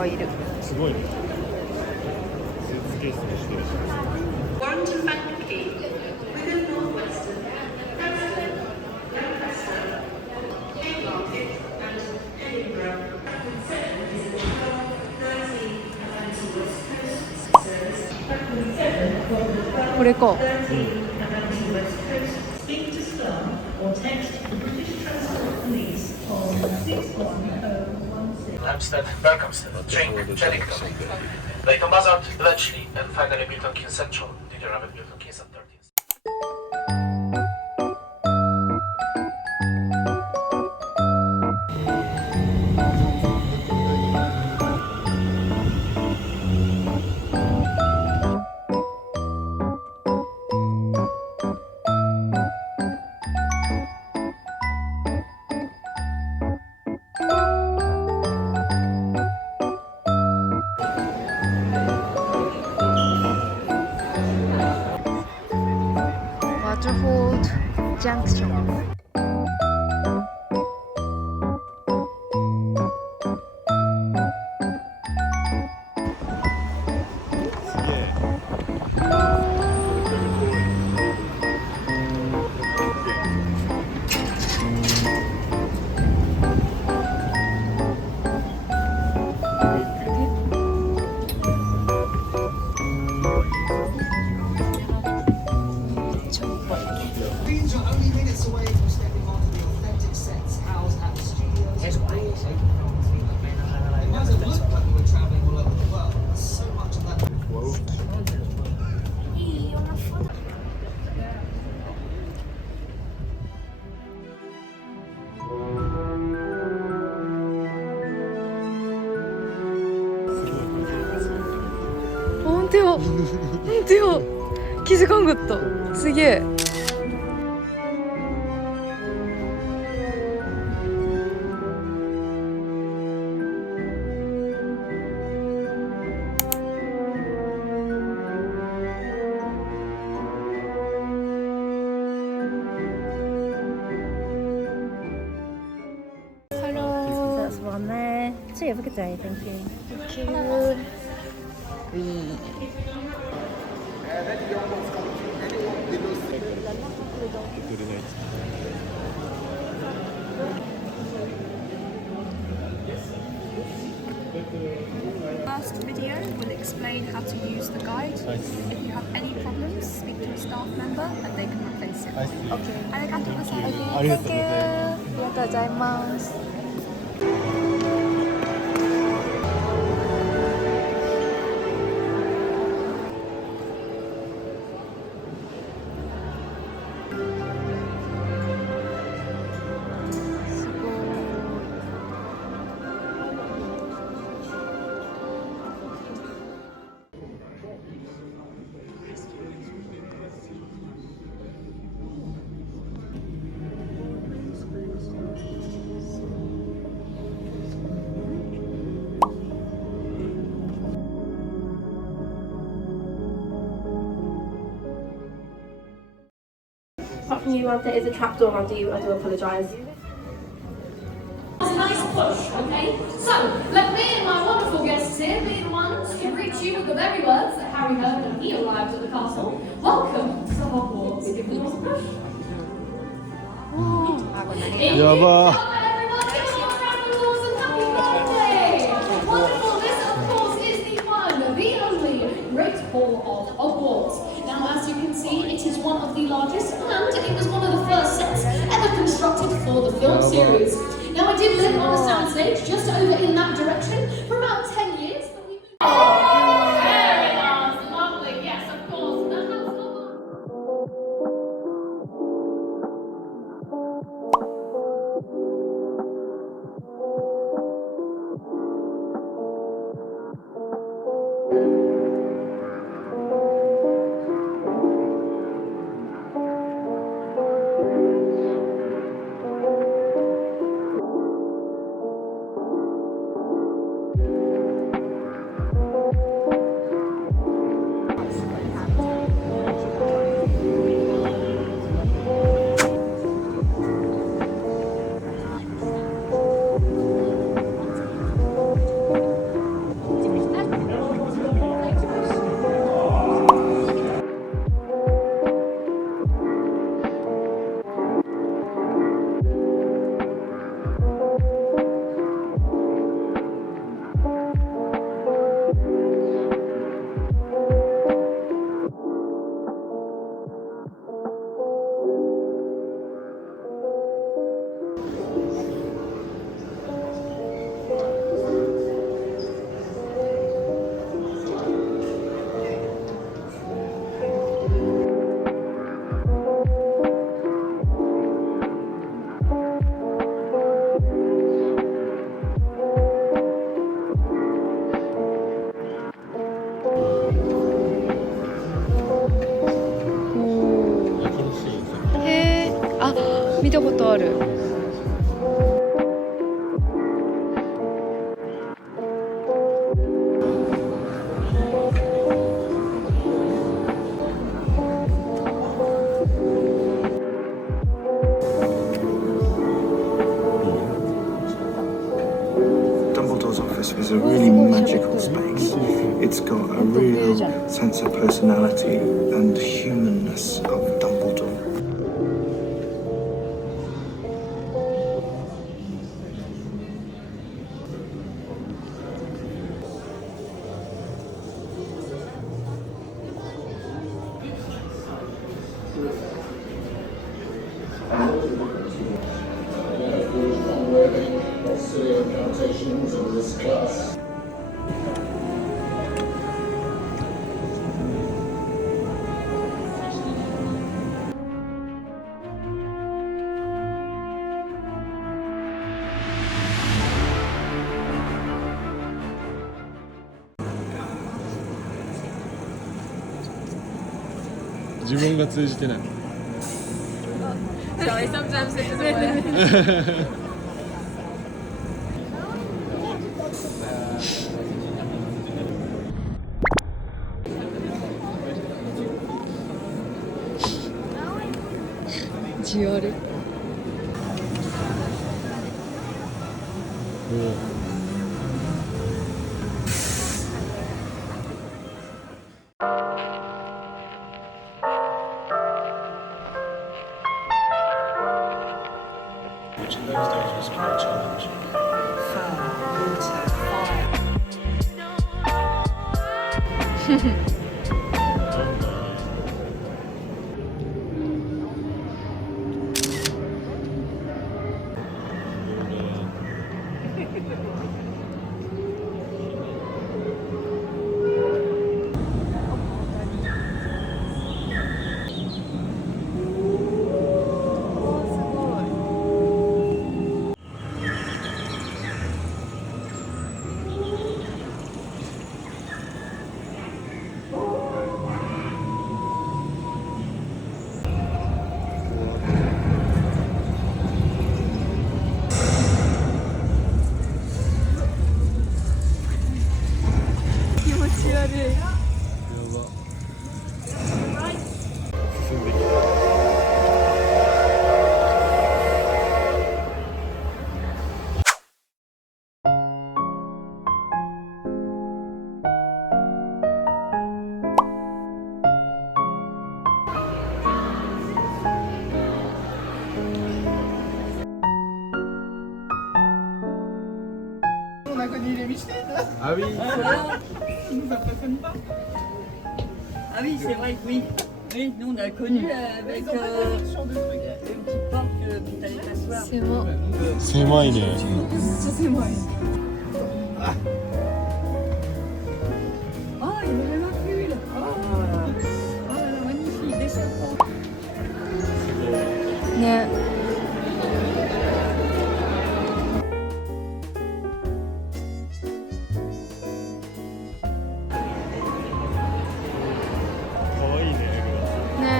がいる。すごいね。スーツケースにしてるし。Warrington Bank Quay, Wigan Northwestern, Preston, Lancaster, Haymarket and Edinburgh. Falcon 7 is a 12:13 West Coast service. Falcon 7 from the これか。 12:13 West Coast. Speak to Star or text the British Transport Police on 61016. Hampstead, Berkhamsted, Tring, Chellington, Leighton Buzzard, Bletchley, and finally Milton Keynes Central. Did you arrive at Milton Keynes at 13th? Waterford Junction. Queens are only minutes away from stepping onto the authentic sets housed at the studios. It might have looked like we were travelling all over the world, but so much of that.本当よ。本当よ。気づかんかった。すげえ。That's one there. See you, have a good day, thank you. Thank you. First video will explain how to use the guide. If you have any problems, speak to a staff member and they can replace it. Okay. ありがとうございます。ありがとうございます。ありがとうございます。すごい。Apart from you, there is a trapdoor under you. I do apologise. It's a nice push, okay? So, let me and my wonderful guests here be the ones to greet you with the very words that Harry heard when he arrived at the castle. Welcome to Hogwarts. Give them a push. Yaba. Everyone, give us a round of applause and happy birthday! Wonderful. This, of course, is the one, the only Great Hall of Hogwarts. Now, as you can see, it is one of the largest, and it was one of the first sets ever constructed for the film series. Now, I did live on a soundstage just over in that direction for about 10 years. But we moved. Oh, very nice, lovely. Yes, of course. The house of 見たことある。Dumbledore's office is a really magical space. It's got a real sense of personality and humanness of Dumbledore. In this class. Sorry, sometimes it doesn't work. じわる。Which in those days was quite a challenge. Fire, water, fire. 気持ち悪い。Ah oui. Ah oui, c'est vrai que oui. Oui, nous on a connu avec une petite porte que t'allais t'asseoir. 狭いね。Ah, il y a même un pull. Oh là là, magnifique, des serpents. ね。可愛いね。ね。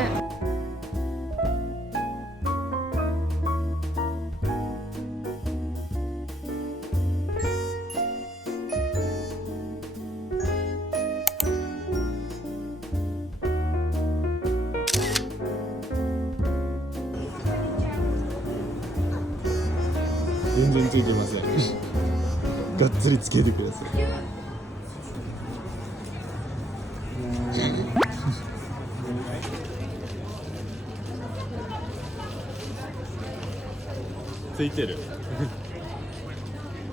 全然ついてません。がっつりつけてください。ついてる。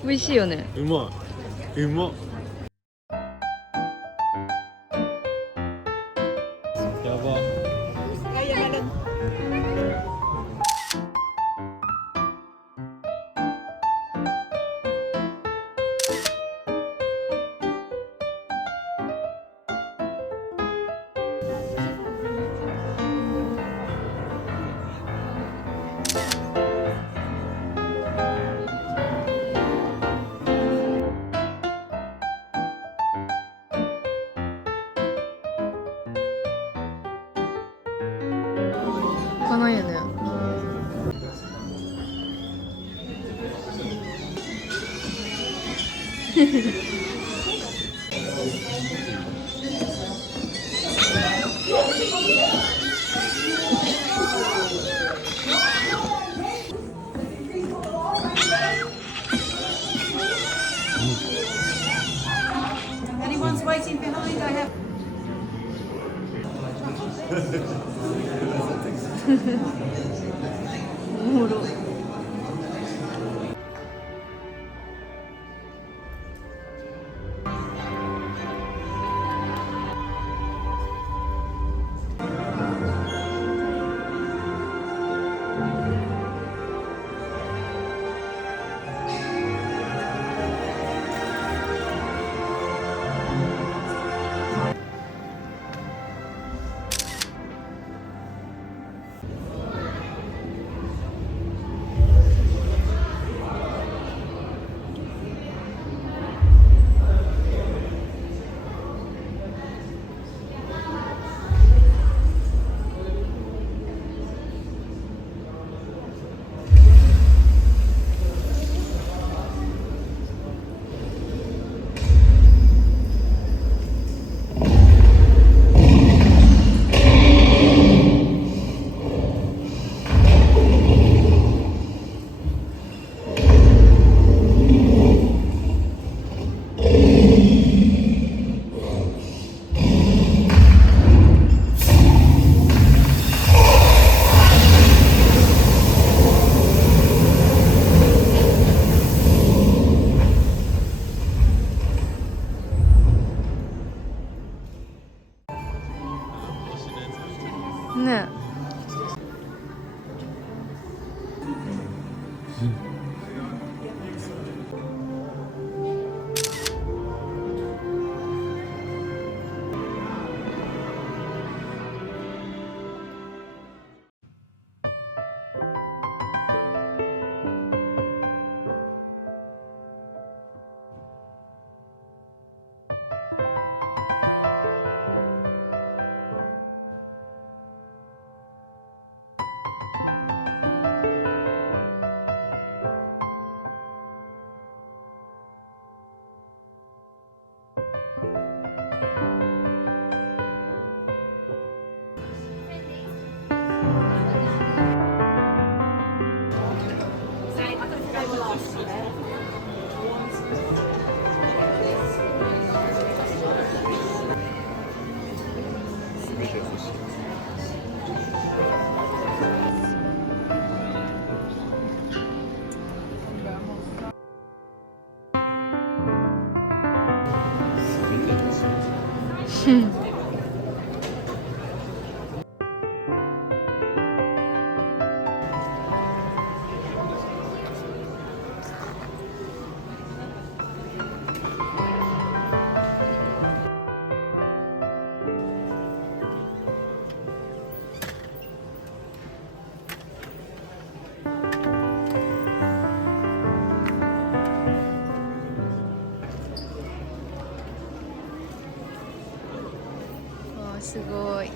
美味しいよね。うまい。うまっ。やば。かないよね。Anyone's waiting behind, I have. Ne? Wow, すごい。